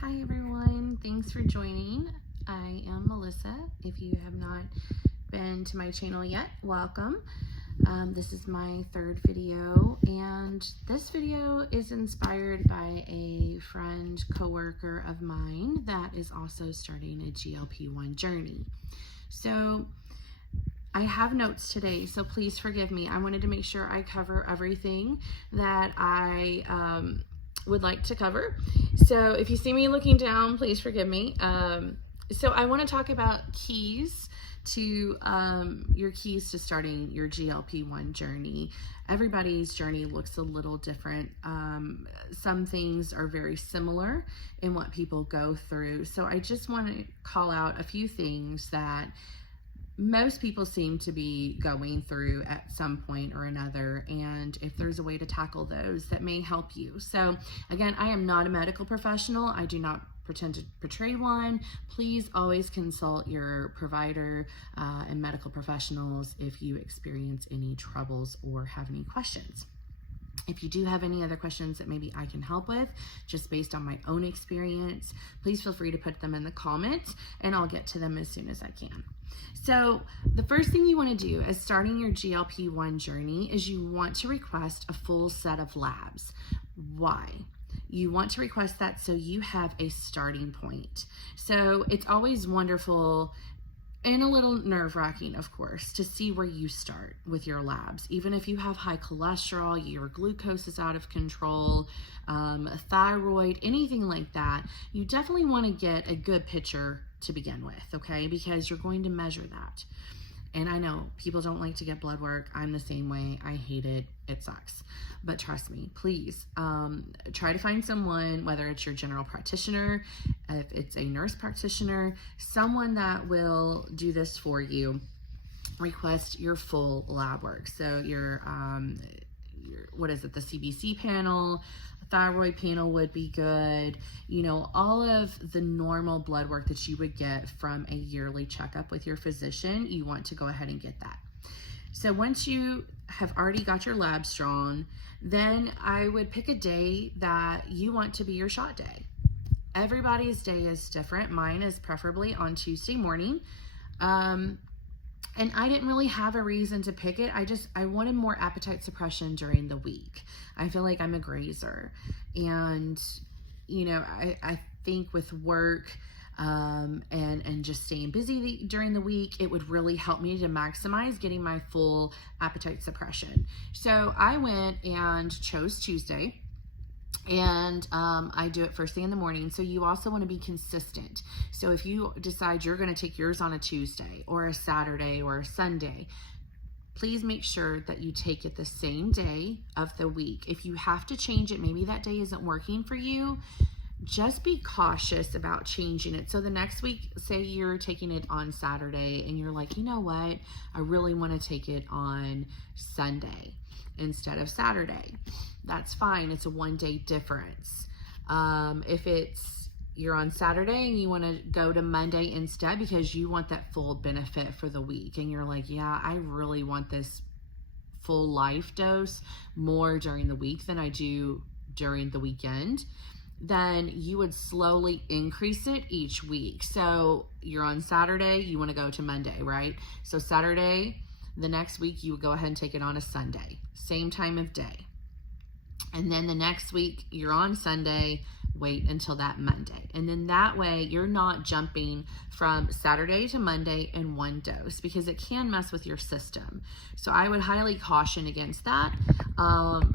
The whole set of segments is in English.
Hi everyone, thanks for joining. I am Melissa. If you have not been to my channel yet, welcome. This is my third video, and this video is inspired by a friend, coworker of mine that is also starting a GLP-1 journey. So I have notes today, so please forgive me. I wanted to make sure I cover everything that I would like to cover. So if you see me looking down, please forgive me. So I want to talk about keys to your keys to starting your GLP-1 journey. Everybody's journey looks a little different. Some things are very similar in what people go through. So I just want to call out a few things that most people seem to be going through at some point or another, and if there's a way to tackle those that may help you. So again, I am not a medical professional. I do not pretend to portray one. Please always consult your provider and medical professionals if you experience any troubles or have any questions. If you do have any other questions that maybe I can help with, just based on my own experience, please feel free to put them in the comments and I'll get to them as soon as I can. So the first thing you want to do as starting your GLP-1 journey is you want to request a full set of labs. Why? You want to request that so you have a starting point. So it's always wonderful and a little nerve-wracking, of course, to see where you start with your labs. Even if you have high cholesterol, your glucose is out of control, thyroid, anything like that, you definitely want to get a good picture to begin with, okay? Because you're going to measure that. And I know people don't like to get blood work. I'm the same way. I hate it. It sucks. But trust me, please try to find someone, whether it's your general practitioner, if it's a nurse practitioner, someone that will do this for you. Request your full lab work. So your what is it, the CBC panel, thyroid panel would be good. You know, all of the normal blood work that you would get from a yearly checkup with your physician, you want to go ahead and get that. So once you have already got your labs drawn, then I would pick a day that you want to be your shot day. Everybody's day is different. Mine is preferably on Tuesday morning. And I didn't really have a reason to pick it. I wanted more appetite suppression during the week. I feel like I'm a grazer. And, you know, I think with work and just staying busy during the week, it would really help me to maximize getting my full appetite suppression. So I went and chose Tuesday. And I do it first thing in the morning. So you also want to be consistent. So if you decide you're going to take yours on a Tuesday or a Saturday or a Sunday, please make sure that you take it the same day of the week. If you have to change it, maybe that day isn't working for you, just be cautious about changing it. So the next week, say you're taking it on Saturday and you're like, you know what, I really want to take it on Sunday instead of Saturday. That's fine. It's a one-day difference. If you're on Saturday and you want to go to Monday instead because you want that full benefit for the week and you're like, yeah, I really want this full life dose more during the week than I do during the weekend, then you would slowly increase it each week. So you're on Saturday, you want to go to Monday, right? So Saturday, the next week, you would go ahead and take it on a Sunday, same time of day. And then the next week, you're on Sunday, wait until that Monday. And then that way, you're not jumping from Saturday to Monday in one dose because it can mess with your system. So I would highly caution against that.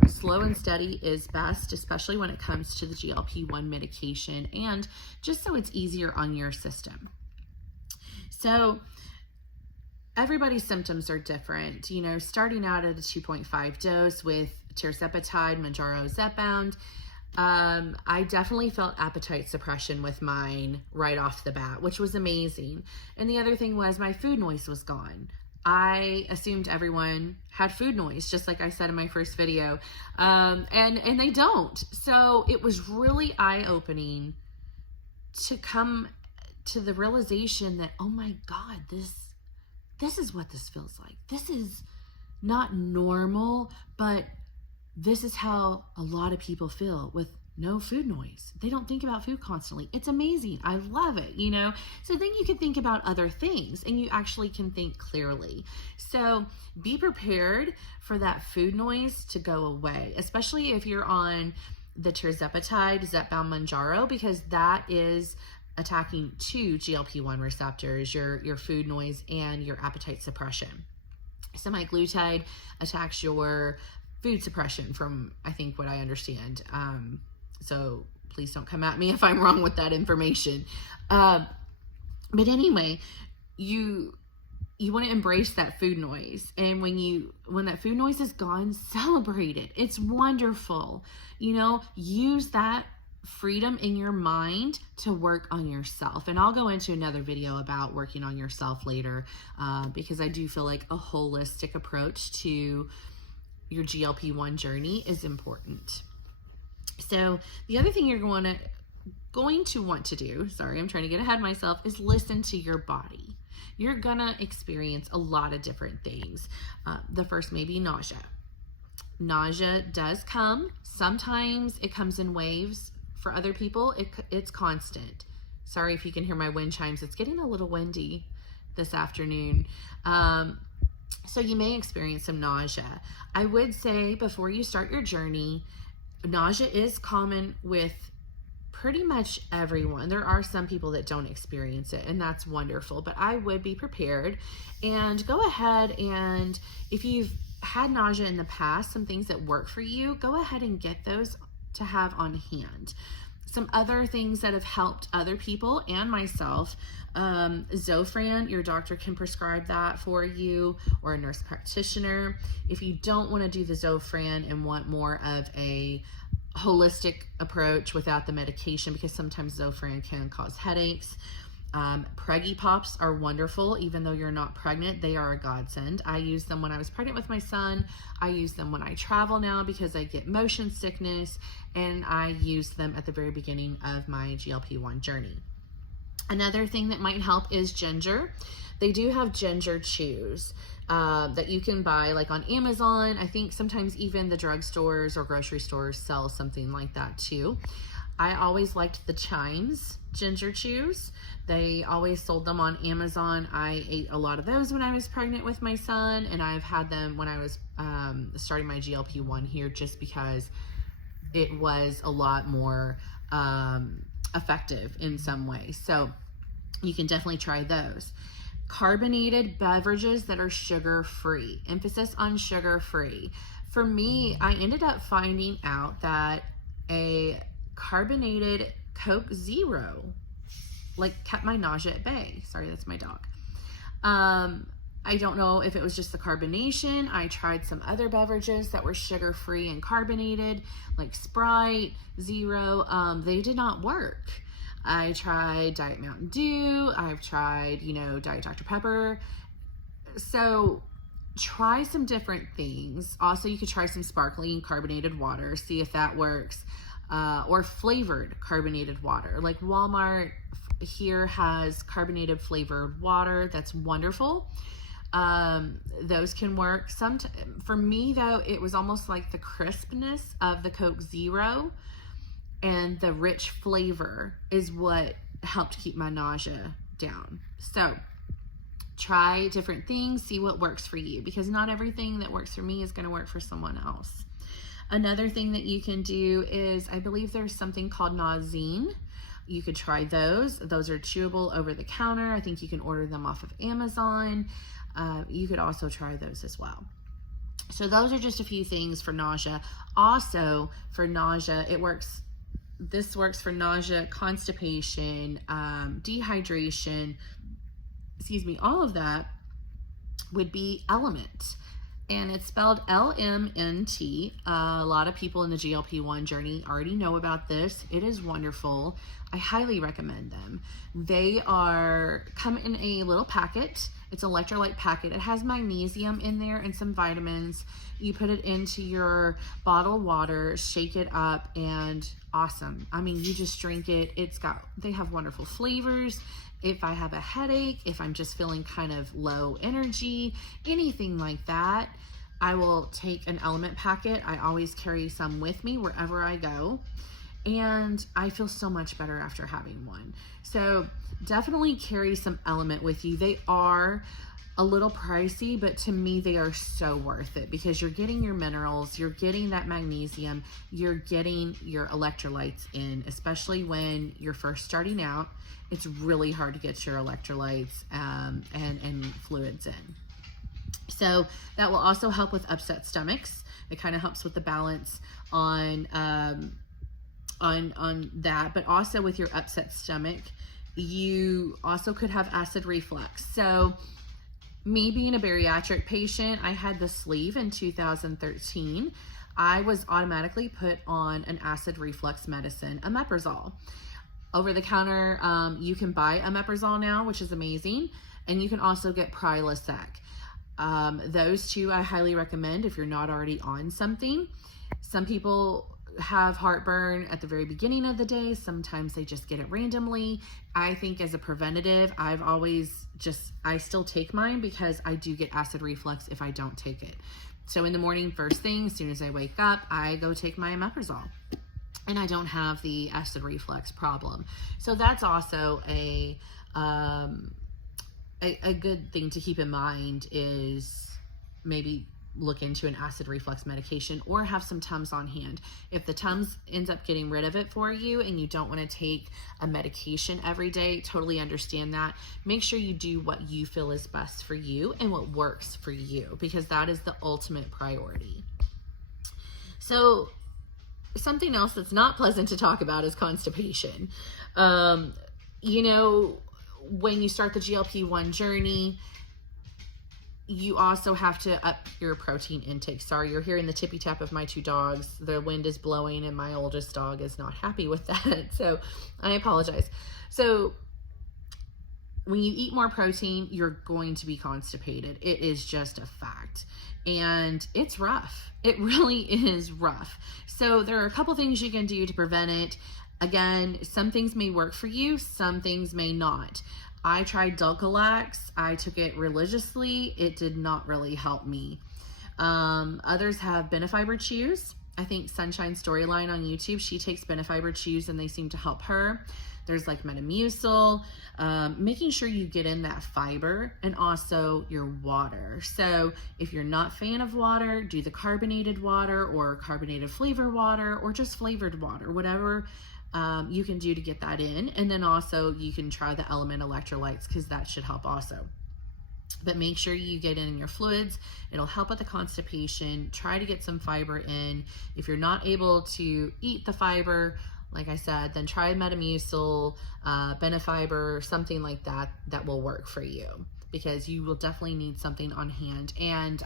Slow and steady is best, especially when it comes to the GLP-1 medication and just so it's easier on your system. So everybody's symptoms are different. You know, starting out at a 2.5 dose with Tirzepatide, Mounjaro, Zepbound, I definitely felt appetite suppression with mine right off the bat, which was amazing. And the other thing was my food noise was gone. I assumed everyone had food noise, just like I said in my first video, and they don't. So it was really eye-opening to come to the realization that, oh my God, this is what this feels like. This is not normal, but this is how a lot of people feel with no food noise. They don't think about food constantly. It's amazing. I love it, you know? So then you can think about other things and you actually can think clearly. So be prepared for that food noise to go away, especially if you're on the Tirzepatide, Zepbound, Mounjaro, because that is attacking two GLP-1 receptors, your food noise and your appetite suppression. Semaglutide attacks your food suppression from, I think, what I understand. So please don't come at me if I'm wrong with that information. But anyway, you want to embrace that food noise. And when that food noise is gone, celebrate it. It's wonderful. You know, use that freedom in your mind to work on yourself. And I'll go into another video about working on yourself later, because I do feel like a holistic approach to your GLP-1 journey is important. So the other thing you're going to want to do, sorry, I'm trying to get ahead of myself, is listen to your body. You're gonna experience a lot of different things. The first may be nausea. Nausea does come. Sometimes it comes in waves. For other people, it's constant. Sorry if you can hear my wind chimes. It's getting a little windy this afternoon. So you may experience some nausea. I would say before you start your journey, nausea is common with pretty much everyone. There are some people that don't experience it, and that's wonderful, but I would be prepared and go ahead, and if you've had nausea in the past, some things that work for you, go ahead and get those to have on hand. Some other things that have helped other people and myself, Zofran, your doctor can prescribe that for you, or a nurse practitioner. If you don't want to do the Zofran and want more of a holistic approach without the medication, because sometimes Zofran can cause headaches. Preggy Pops are wonderful. Even though you're not pregnant, they are a godsend. I used them when I was pregnant with my son. I use them when I travel now because I get motion sickness, and I used them at the very beginning of my GLP-1 journey. Another thing that might help is ginger. They do have ginger chews that you can buy like on Amazon. I think sometimes even the drugstores or grocery stores sell something like that too. I always liked the Chimes ginger chews. They always sold them on Amazon. I ate a lot of those when I was pregnant with my son, and I've had them when I was starting my GLP-1 here, just because it was a lot more effective in some ways. So you can definitely try those. Carbonated beverages that are sugar-free. Emphasis on sugar-free. For me, I ended up finding out that a carbonated Coke Zero kept my nausea at bay. Sorry, that's my dog. I don't know if it was just the carbonation. I tried some other beverages that were sugar-free and carbonated, like Sprite, Zero. They did not work. I tried Diet Mountain Dew. I've tried, Diet Dr. Pepper. So try some different things. Also, you could try some sparkling carbonated water, see if that works. Or flavored carbonated water. Like Walmart here has carbonated flavored water. That's wonderful. Those can work. For me though, it was almost like the crispness of the Coke Zero and the rich flavor is what helped keep my nausea down. So try different things, see what works for you, because not everything that works for me is going to work for someone else. Another thing that you can do is, I believe there's something called Nausine. You could try those. Those are chewable over the counter. I think you can order them off of Amazon. You could also try those as well. So those are just a few things for nausea. Also for nausea, this works for nausea, constipation, dehydration, all of that would be Element. And it's spelled LMNT. A lot of people in the GLP-1 journey already know about this. It is wonderful. I highly recommend them. They come in a little packet. It's an electrolyte packet. It has magnesium in there and some vitamins. You put it into your bottled water, shake it up, and awesome. I mean, you just drink it. They have wonderful flavors. If I have a headache, if I'm just feeling kind of low energy, anything like that, I will take an Element packet. I always carry some with me wherever I go. and I feel so much better after having one. So definitely carry some element with you. They are a little pricey, but to me they are so worth it, because you're getting your minerals, you're getting that magnesium, you're getting your electrolytes in, especially when you're first starting out. It's really hard to get your electrolytes and fluids in. So that will also help with upset stomachs. It kind of helps with the balance on that, but also with your upset stomach, you also could have acid reflux. So me being a bariatric patient, I had the sleeve in 2013. I was automatically put on an acid reflux medicine, omeprazole. Over the counter, you can buy omeprazole now, which is amazing. And you can also get Prilosec. Those two I highly recommend if you're not already on something. Some people have heartburn at the very beginning of the day. Sometimes they just get it randomly. I think as a preventative, I still take mine because I do get acid reflux if I don't take it. So in the morning, first thing, as soon as I wake up, I go take my omeprazole, and I don't have the acid reflux problem. So that's also a good thing to keep in mind, is maybe look into an acid reflux medication or have some Tums on hand. If the Tums ends up getting rid of it for you and you don't want to take a medication every day, totally understand that. Make sure you do what you feel is best for you and what works for you, because that is the ultimate priority. So something else that's not pleasant to talk about is constipation. You know, when you start the GLP-1 journey, you also have to up your protein intake. Sorry, you're hearing the tippy tap of my two dogs. The wind is blowing and my oldest dog is not happy with that. So I apologize. So when you eat more protein, you're going to be constipated. It is just a fact. And it's rough. It really is rough. So there are a couple things you can do to prevent it. Again, some things may work for you, some things may not. I tried Dulcolax. I took it religiously. It did not really help me. Others have Benefiber Chews. I think Sunshine Storyline on YouTube, she takes Benefiber Chews and they seem to help her. There's like Metamucil, making sure you get in that fiber, and also your water. So if you're not a fan of water, do the carbonated water or carbonated flavor water or just flavored water, whatever you can do to get that in. And then also you can try the Element electrolytes, because that should help also. But make sure you get in your fluids. It'll help with the constipation. Try to get some fiber in. If you're not able to eat the fiber, like I said, then try Metamucil, Benefiber, something like that, that will work for you, because you will definitely need something on hand. And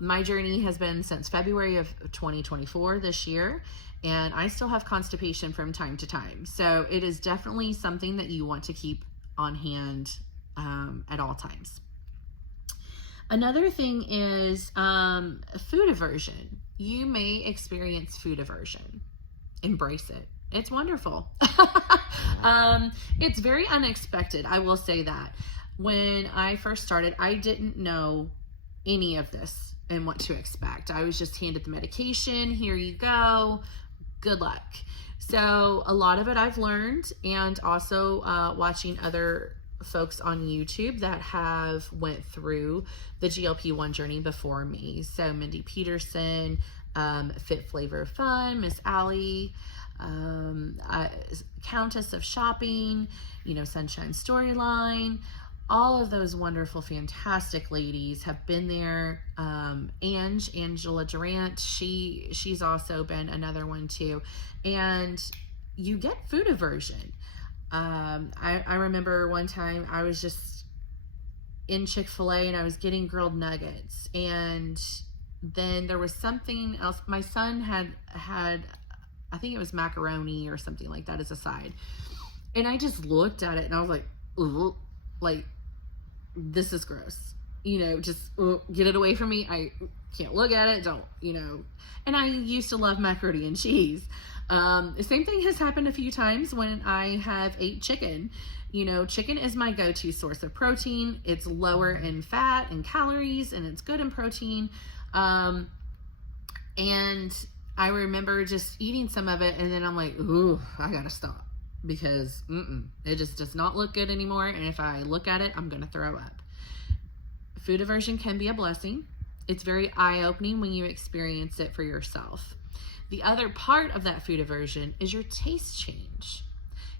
my journey has been since February of 2024 this year, and I still have constipation from time to time. So it is definitely something that you want to keep on hand at all times. Another thing is food aversion. You may experience food aversion. Embrace it. It's wonderful. It's very unexpected. I will say that. When I first started, I didn't know any of this and what to expect. I was just handed the medication. Here you go. Good luck. So a lot of it I've learned, and also watching other folks on YouTube that have went through the GLP-1 journey before me. So Mindy Peterson, Fit Flavor Fun, Miss Allie, Countess of Shopping, you know, Sunshine Storyline, all of those wonderful, fantastic ladies have been there. Angela Durant, she's also been another one too. And you get food aversion. I remember one time I was just in Chick-fil-A and I was getting grilled nuggets, and then there was something else. My son had I think it was macaroni or something like that as a side, and I just looked at it and I was like, ooh, like, this is gross, you know, just get it away from me. I can't look at it, don't, you know. And I used to love macaroni and cheese. The same thing has happened a few times when I have ate chicken. You know, chicken is my go-to source of protein. It's lower in fat and calories, and it's good in protein. And I remember just eating some of it, and then I'm like, ooh, I gotta stop, because it just does not look good anymore. And if I look at it, I'm gonna throw up. Food aversion can be a blessing. It's very eye-opening when you experience it for yourself. The other part of that food aversion is your taste change.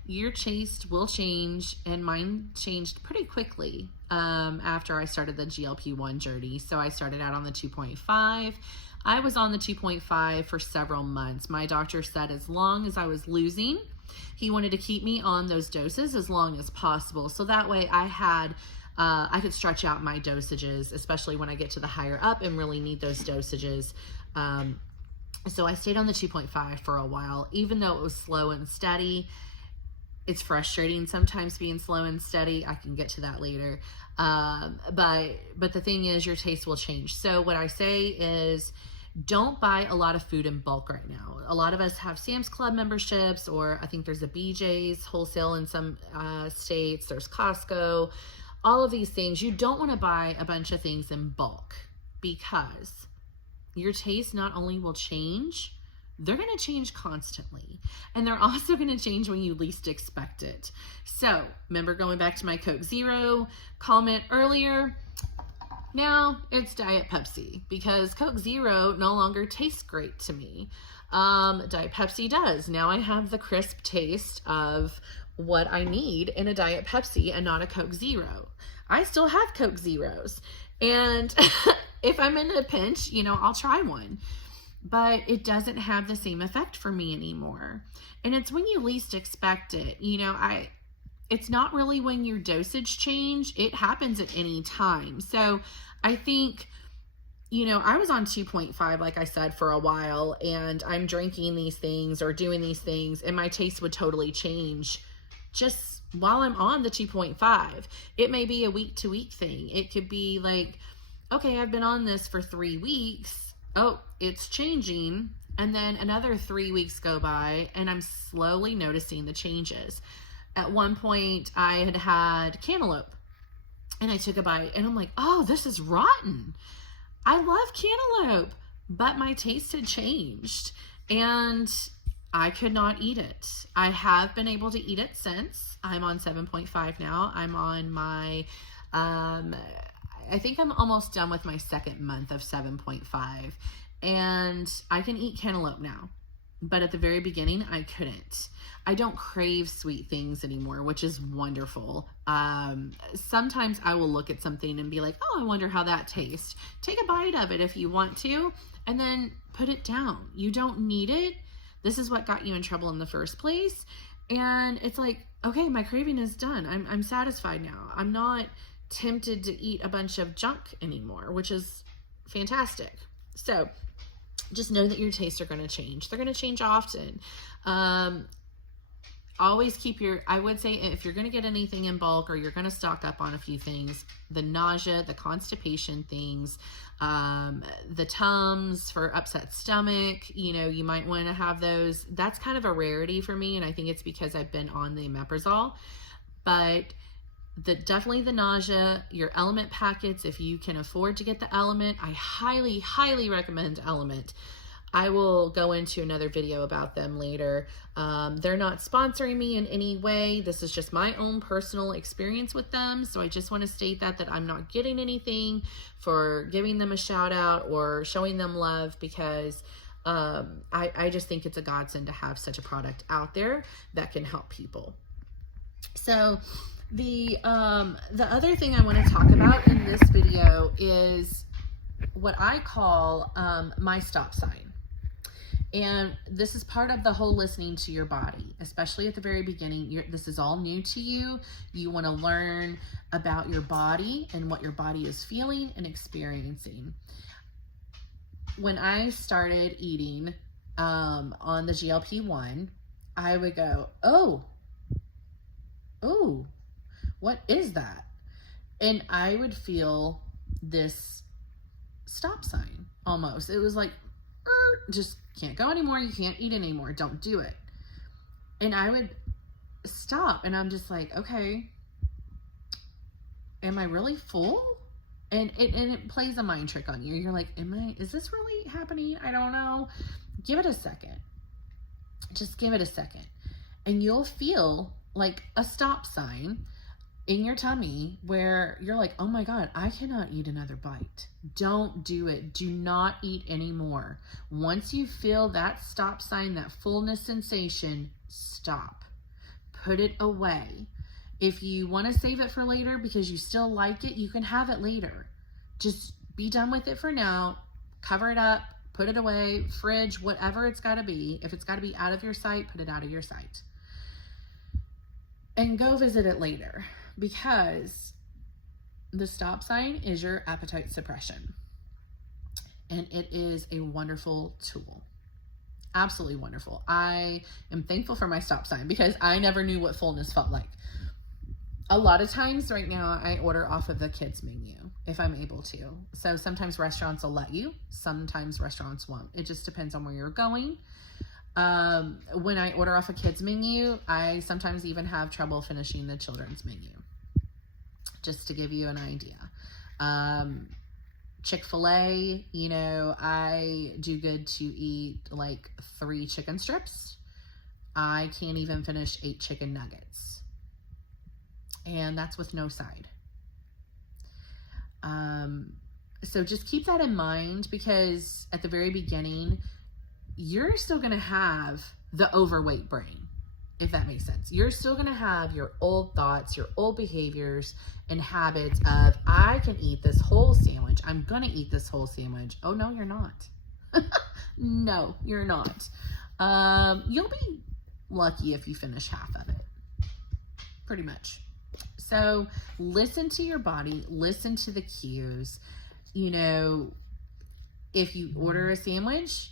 Your taste will change, and mine changed pretty quickly after I started the GLP-1 journey. So I started out on the 2.5. I was on the 2.5 for several months. My doctor said as long as I was losing, he wanted to keep me on those doses as long as possible. So that way I could stretch out my dosages, especially when I get to the higher up and really need those dosages. So I stayed on the 2.5 for a while, even though it was slow and steady. It's frustrating sometimes being slow and steady. I can get to that later. But the thing is, your taste will change. So what I say is, don't buy a lot of food in bulk right now. A lot of us have Sam's Club memberships, or I think there's a BJ's wholesale in some states. There's Costco. All of these things. You don't want to buy a bunch of things in bulk, because your taste not only will change, they're going to change constantly. And they're also going to change when you least expect it. So remember, going back to my Coke Zero comment earlier, now it's Diet Pepsi, because Coke Zero no longer tastes great to me. Diet Pepsi does. Now I have the crisp taste of what I need in a Diet Pepsi and not a Coke Zero. I still have Coke Zeros. And if I'm in a pinch, I'll try one. But it doesn't have the same effect for me anymore. And it's when you least expect it. It's not really when your dosage change. It happens at any time. So I think, I was on 2.5, like I said, for a while, and I'm drinking these things or doing these things, and my taste would totally change just while I'm on the 2.5. It may be a week-to-week thing. It could be like, okay, I've been on this for 3 weeks. Oh, it's changing. And then another 3 weeks go by, and I'm slowly noticing the changes. At one point, I had cantaloupe, and I took a bite, and I'm like, oh, this is rotten. I love cantaloupe, but my taste had changed, and I could not eat it. I have been able to eat it since. I'm on 7.5 now. I'm on my, I think I'm almost done with my second month of 7.5, and I can eat cantaloupe now. But at the very beginning, I couldn't. I don't crave sweet things anymore, which is wonderful. Sometimes I will look at something and be like, oh, I wonder how that tastes. Take a bite of it if you want to, and then put it down. You don't need it. This is what got you in trouble in the first place. And it's like, okay, my craving is done. I'm satisfied now. I'm not tempted to eat a bunch of junk anymore, which is fantastic. So just know that your tastes are going to change. They're going to change often. Always keep I would say, if you're going to get anything in bulk, or you're going to stock up on a few things, the nausea, the constipation things, the Tums for upset stomach, you might want to have those. That's kind of a rarity for me, and I think it's because I've been on the omeprazole. But definitely the nausea, your Element packets, if you can afford to get the Element, I highly, highly recommend Element. I will go into another video about them later. They're not sponsoring me in any way. This is just my own personal experience with them. So I just want to state that I'm not getting anything for giving them a shout out or showing them love, because I just think it's a godsend to have such a product out there that can help people. So the other thing I want to talk about in this video is what I call my stop sign. And this is part of the whole listening to your body, especially at the very beginning. This is all new to you. You want to learn about your body and what your body is feeling and experiencing. When I started eating on the GLP-1, I would go, oh, what is that? And I would feel this stop sign almost. It was like, just can't go anymore. You can't eat anymore. Don't do it. And I would stop, and I'm just like, okay, am I really full? And it plays a mind trick on you. You're like, is this really happening? I don't know. give it a second. Just give it a second. And you'll feel like a stop sign in your tummy where you're like, oh my God, I cannot eat another bite. Don't do it. Do not eat anymore. Once you feel that stop sign, that fullness sensation, stop. Put it away. If you want to save it for later because you still like it, you can have it later. Just be done with it for now. Cover it up, put it away, fridge, whatever it's got to be. If it's got to be out of your sight, put it out of your sight. And go visit it later, because the stop sign is your appetite suppression. And it is a wonderful tool. Absolutely wonderful. I am thankful for my stop sign because I never knew what fullness felt like. A lot of times right now I order off of the kids menu if I'm able to. So sometimes restaurants will let you, sometimes restaurants won't. It just depends on where you're going. When I order off a kids menu, I sometimes even have trouble finishing the children's menu, just to give you an idea. Chick-fil-A, you know, I do good to eat like 3 chicken strips. I can't even finish 8 chicken nuggets. And that's with no side. So just keep that in mind, because at the very beginning, you're still going to have the overweight brain, if that makes sense. You're still going to have your old thoughts, your old behaviors and habits of, I can eat this whole sandwich. I'm going to eat this whole sandwich. Oh, no, you're not. No, you're not. You'll be lucky if you finish half of it, pretty much. So listen to your body, listen to the cues. You know, if you order a sandwich,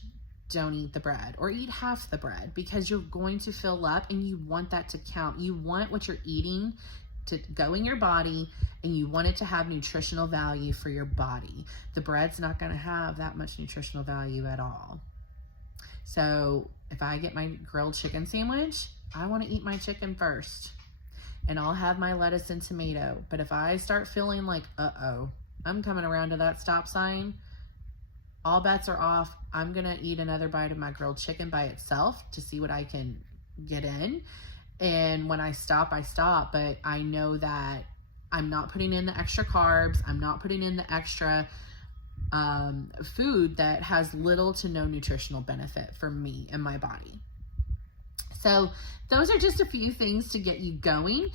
don't eat the bread or eat half the bread, because you're going to fill up and you want that to count. You want what you're eating to go in your body, and you want it to have nutritional value for your body. The bread's not going to have that much nutritional value at all. So if I get my grilled chicken sandwich, I want to eat my chicken first, and I'll have my lettuce and tomato. But if I start feeling like, uh-oh, I'm coming around to that stop sign, all bets are off. I'm going to eat another bite of my grilled chicken by itself to see what I can get in. And when I stop, I stop. But I know that I'm not putting in the extra carbs. I'm not putting in the extra food that has little to no nutritional benefit for me and my body. So those are just a few things to get you going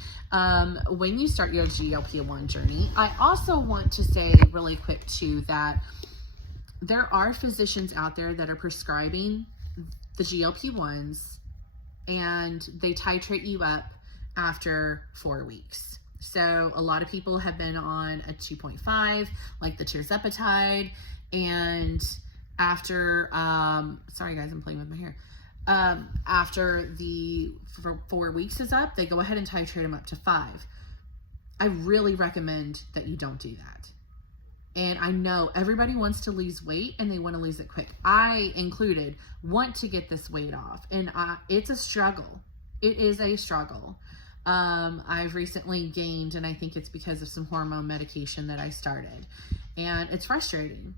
when you start your GLP-1 journey. I also want to say really quick too that there are physicians out there that are prescribing the GLP-1s, and they titrate you up after 4 weeks. So a lot of people have been on a 2.5, like the Tirzepatide, and after, sorry guys, I'm playing with my hair. After the 4 weeks is up, they go ahead and titrate them up to 5. I really recommend that you don't do that. And I know everybody wants to lose weight and they want to lose it quick. I included want to get this weight off, and it's a struggle. It is a struggle. I've recently gained, and I think it's because of some hormone medication that I started, and it's frustrating,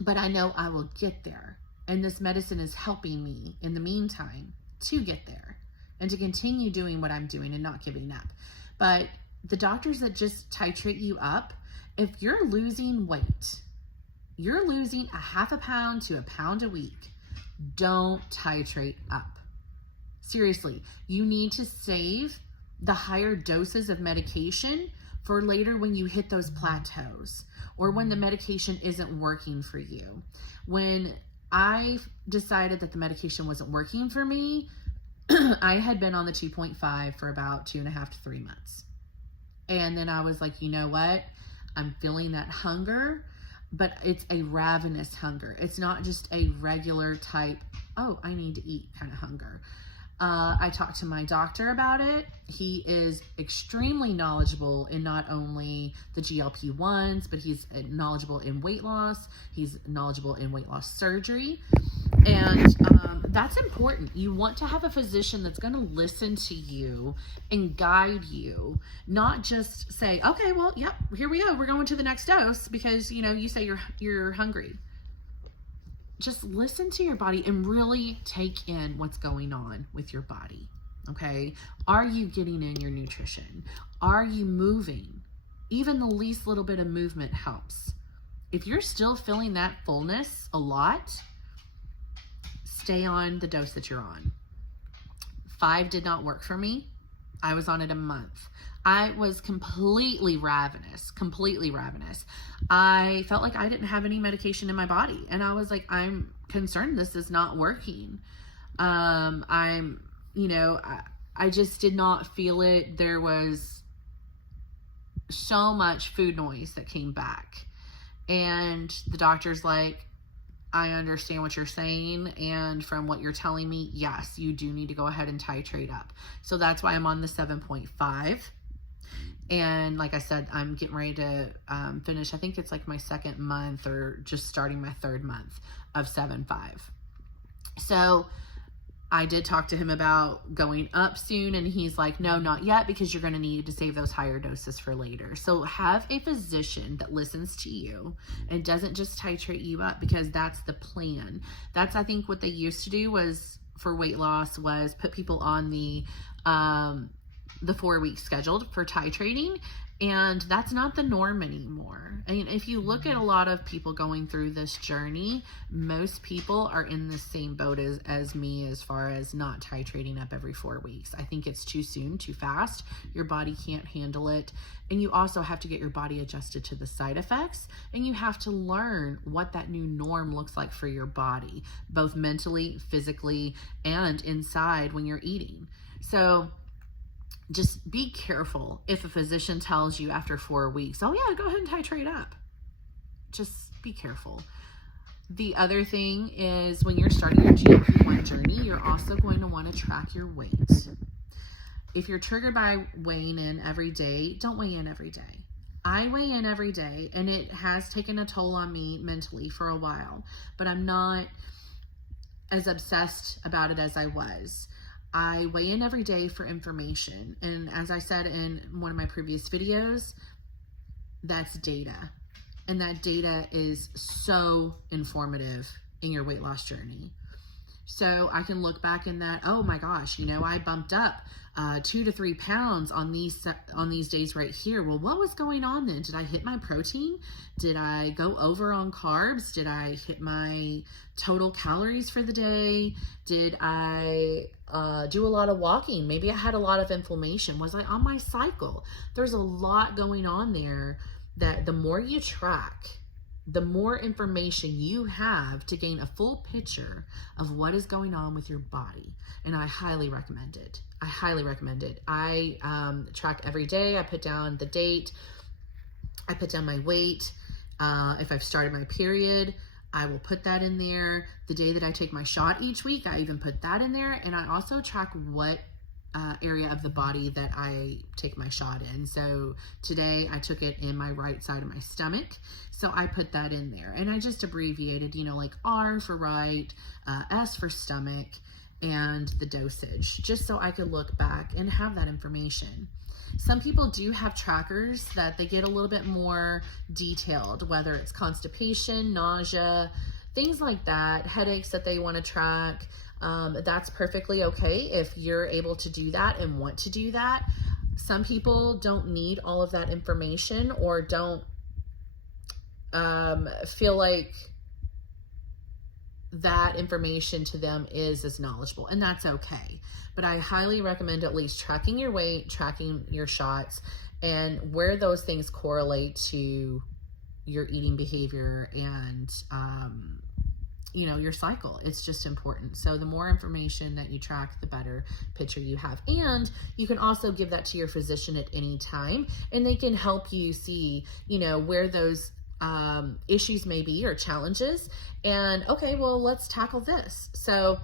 but I know I will get there. And this medicine is helping me in the meantime to get there and to continue doing what I'm doing and not giving up. But the doctors that just titrate you up, if you're losing weight, you're losing a half a pound to a pound a week, don't titrate up. Seriously, you need to save the higher doses of medication for later when you hit those plateaus or when the medication isn't working for you. When I decided that the medication wasn't working for me, I had been on the 2.5 for about 2.5 to 3 months. And then I was like, you know what? I'm feeling that hunger, but it's a ravenous hunger. It's not just a regular type, oh, I need to eat kind of hunger. I talked to my doctor about it. He is extremely knowledgeable in not only the GLP-1s, but he's knowledgeable in weight loss. He's knowledgeable in weight loss surgery. And that's important. You want to have a physician that's going to listen to you and guide you, not just say, okay, well, yep, here we go. We're going to the next dose because, you know, you say you're hungry. just listen to your body and really take in what's going on with your body. Okay. Are you getting in your nutrition? Are you moving? Even the least little bit of movement helps. If you're still feeling that fullness a lot, stay on the dose that you're on. 5 did not work for me. I was on it a month. I was completely ravenous. I felt like I didn't have any medication in my body. And I was like, I'm concerned this is not working. I just did not feel it. There was so much food noise that came back. And the doctor's like, I understand what you're saying, and from what you're telling me, yes, you do need to go ahead and titrate up. So that's why I'm on the 7.5. And like I said, I'm getting ready to finish, I think it's like my 2nd month or just starting my 3rd month of 7.5. So I did talk to him about going up soon, and he's like, no, not yet, because you're going to need to save those higher doses for later. So have a physician that listens to you and doesn't just titrate you up, because that's the plan. That's, I think, what they used to do was for weight loss was put people on the 4-week scheduled for titrating. And that's not the norm anymore. I mean, if you look at a lot of people going through this journey, most people are in the same boat as me as far as not titrating up every 4 weeks. I think it's too soon, too fast. Your body can't handle it. And you also have to get your body adjusted to the side effects. And you have to learn what that new norm looks like for your body, both mentally, physically, and inside when you're eating. So just be careful if a physician tells you after 4 weeks, oh yeah, go ahead and titrate up. Just be careful. The other thing is when you're starting your GLP-1 journey, you're also going to want to track your weight. If you're triggered by weighing in every day, don't weigh in every day. I weigh in every day, and it has taken a toll on me mentally for a while, but I'm not as obsessed about it as I was. I weigh in every day for information. And as I said in one of my previous videos, that's data. And that data is so informative in your weight loss journey. So I can look back in that, oh my gosh, I bumped up 2 to 3 pounds on these days right here. Well, what was going on then? Did I hit my protein? Did I go over on carbs? Did I hit my total calories for the day? Did I do a lot of walking? Maybe I had a lot of inflammation. Was I on my cycle? There's a lot going on there that the more you track, the more information you have to gain a full picture of what is going on with your body. And I highly recommend it. I track every day. I put down the date. I put down my weight. If I've started my period, I will put that in there. The day that I take my shot each week, I even put that in there. And I also track what area of the body that I take my shot in. So today I took it in my right side of my stomach. So I put that in there, and I just abbreviated, like R for right, S for stomach, and the dosage, just so I could look back and have that information. Some people do have trackers that they get a little bit more detailed, whether it's constipation, nausea, things like that, headaches that they want to track. That's perfectly okay if you're able to do that and want to do that. Some people don't need all of that information, or don't feel like that information to them is as knowledgeable, and that's okay. But I highly recommend at least tracking your weight, tracking your shots, and where those things correlate to your eating behavior and your cycle. It's just important. So the more information that you track, the better picture you have. And you can also give that to your physician at any time, and they can help you see, where those issues may be, or challenges, and okay, well, let's tackle this. So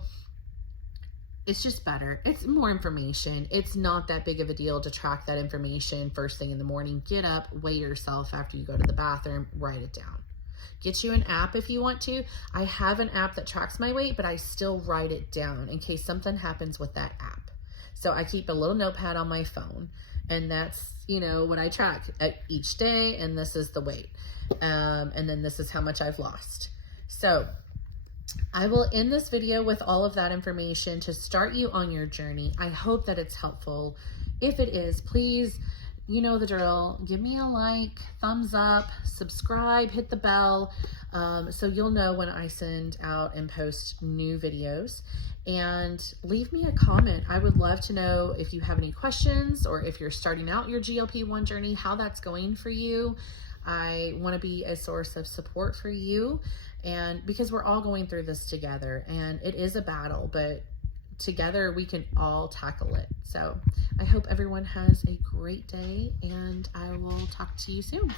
it's just better. It's more information. It's not that big of a deal to track that information first thing in the morning. Get up, weigh yourself after you go to the bathroom, write it down. Get you an app if you want to. I have an app that tracks my weight, but I still write it down in case something happens with that app. So I keep a little notepad on my phone, and that's, what I track each day, and this is the weight. And then this is how much I've lost. So I will end this video with all of that information to start you on your journey. I hope that it's helpful. If it is, please, you know the drill. Give me a like, thumbs up, subscribe, hit the bell, so you'll know when I send out and post new videos. And leave me a comment. I would love to know if you have any questions or if you're starting out your GLP-1 journey, how that's going for you. I want to be a source of support for you, and because we're all going through this together, and it is a battle, but together we can all tackle it. So I hope everyone has a great day, and I will talk to you soon.